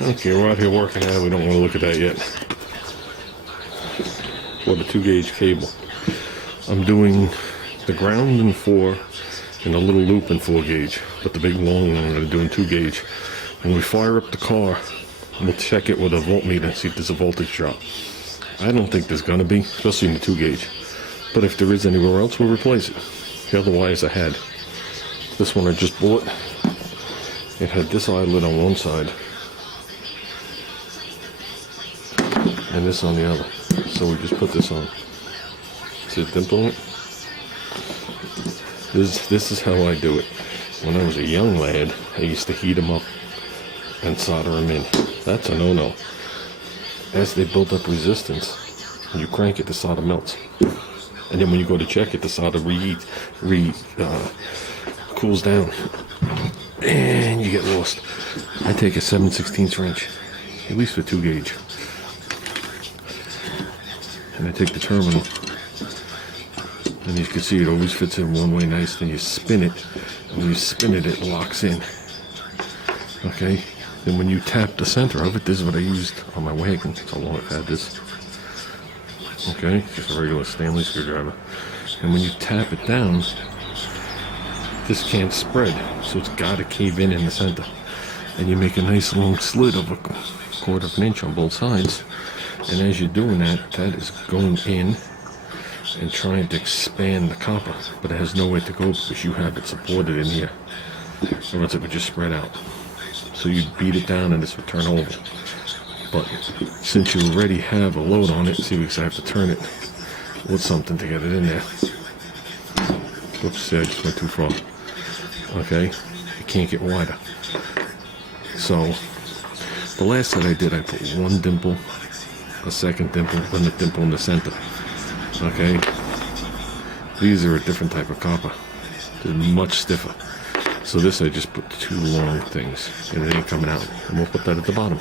Okay, we're out here working at it. We don't want to look at that yet. What a 2-gauge cable. I'm doing the ground in 4 and a little loop in 4-gauge, but the big long one I'm doing 2-gauge. When we fire up the car, we'll check it with a voltmeter and see if there's a voltage drop. I don't think there's gonna be, especially in the 2-gauge. But if there is anywhere else, we'll replace it. The other wires I had. This one I just bought. It had this eyelet on one side and this on the other. So we just put this on. See the dimple in it? This is how I do it. When I was a young lad, I used to heat them up and solder them in. That's a no-no. As they build up resistance, when you crank it, the solder melts. And then when you go to check it, the solder cools down. And you get lost. I take a 7/16 wrench, at least for 2-gauge. And I take the terminal. And you can see it always fits in one way nice. Then you spin it. And when you spin it, it locks in. Okay? Then when you tap the center of it, this is what I used on my wagon. It's how long I've had this. Okay? Just a regular Stanley screwdriver. And when you tap it down, this can't spread. So it's got to cave in the center. And you make a nice long slit of a 1/4 of an inch on both sides. And as you're doing that, that is going in and trying to expand the copper, but it has nowhere to go because you have it supported in here. Or else it would just spread out. So you beat it down and this would turn over. But since you already have a load on it, see, because I have to turn it with something to get it in there. Oops, see, I just went too far. Okay, you can't get wider. So the last that I did, I put one dimple, a second dimple, then a dimple in the center. Okay, these are a different type of copper. They're much stiffer. So this I just put 2 long things, and it ain't coming out. And we'll put that at the bottom.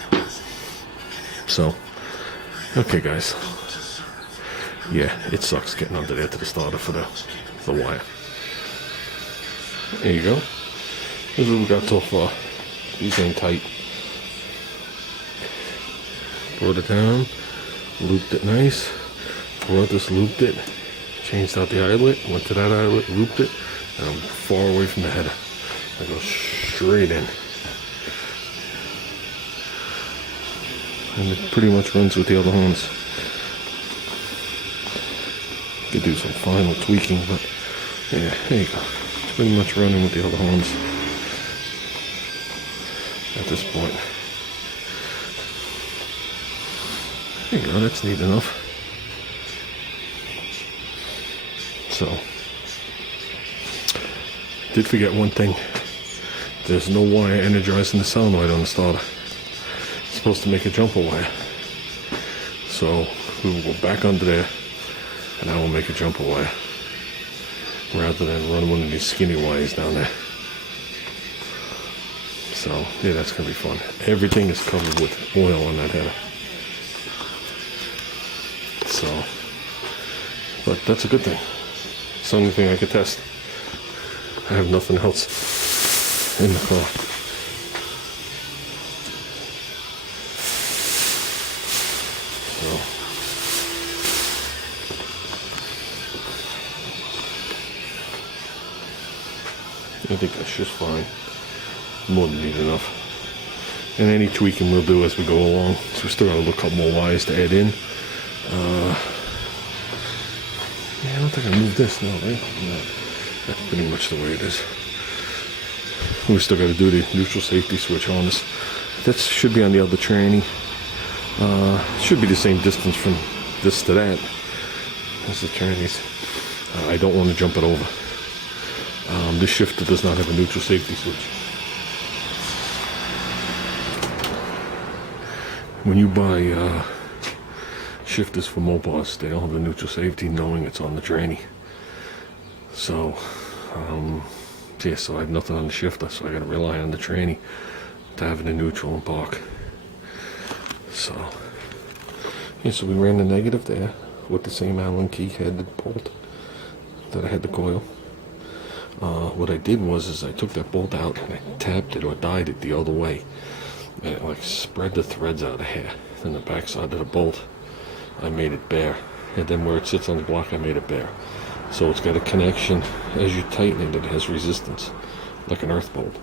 So, okay, guys. Yeah, it sucks getting under there to the starter for the wire. There you go. This is what we got so far. These ain't tight. Brought it down, looped it nice. Brought this, looped it, changed out the eyelet, went to that eyelet, looped it, and I'm far away from the header. I go straight in. And it pretty much runs with the other horns. Could do some final tweaking, but yeah, there you go. It's pretty much running with the other horns at this point. There you go, that's neat enough. So, did forget one thing. There's no wire energizing the solenoid on the starter. It's supposed to make a jumper wire. So we will go back under there and I will make a jumper wire rather than run one of these skinny wires down there. So yeah, that's gonna be fun. Everything is covered with oil on that header. So, but that's a good thing. It's the only thing I could test. I have nothing else in the car. So, I think that's just fine. More than neat enough. And any tweaking we'll do as we go along. So we still got a couple more wires to add in. Yeah, I don't think I moved this, no, right? No. That's pretty much the way it is. We still got to do the neutral safety switch on this. That should be on the other tranny. Should be the same distance from this to that as the trannies. I don't want to jump it over. This shifter does not have a neutral safety switch. When you buy shifters for Mopars, they don't have the neutral safety knowing it's on the tranny. So, yeah, so I have nothing on the shifter, so I gotta rely on the tranny to have it in neutral and park. So, yeah, so we ran the negative there with the same Allen key headed bolt that I had the coil. What I did was I took that bolt out and I tapped it or died it the other way. and it like spread the threads out of here. Then the back side of the bolt, I made it bare, and then where it sits on the block, I made it bare. So it's got a connection. As you tighten it, it has resistance, like an earth bolt.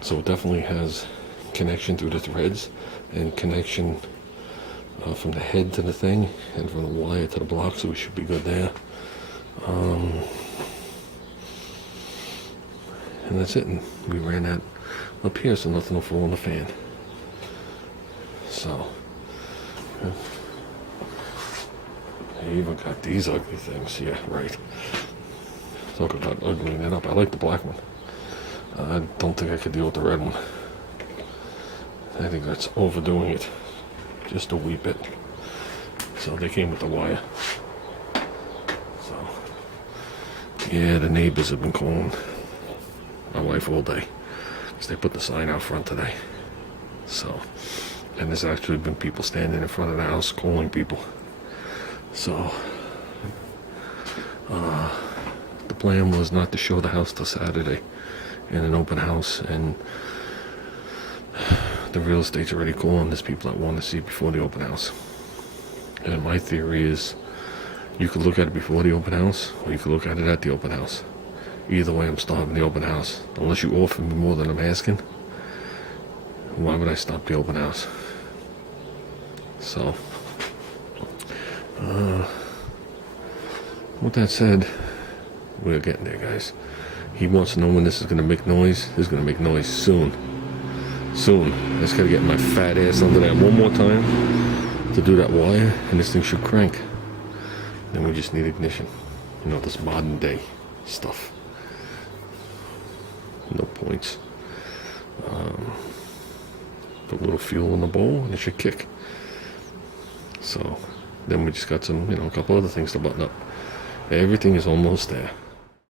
So it definitely has connection through the threads, and connection from the head to the thing, and from the wire to the block, so we should be good there. And that's it, and we ran that up here so nothing will fall on the fan. So, I even got these ugly things. Yeah, right. Talk about uglying it up. I like the black one. I don't think I could deal with the red one. I think that's overdoing it just a wee bit. So they came with the wire. So, yeah, the neighbors have been calling my wife all day because they put the sign out front today. So, and there's actually been people standing in front of the house calling people. So, the plan was not to show the house till Saturday in an open house, and the real estate's already calling. There's people that want to see it before the open house. And my theory is you could look at it before the open house, or you could look at it at the open house. Either way, I'm still having the open house. Unless you offer me more than I'm asking, why would I stop the open house? So, with that said, we're getting there, guys. He wants to know when this is going to make noise. This is going to make noise soon. Soon. I just got to get my fat ass under that one more time to do that wire, and this thing should crank. Then we just need ignition. You know, this modern day stuff. No points. Put a little fuel in the bowl and it should kick. So then we just got some, a couple other things to button up. Everything is almost there.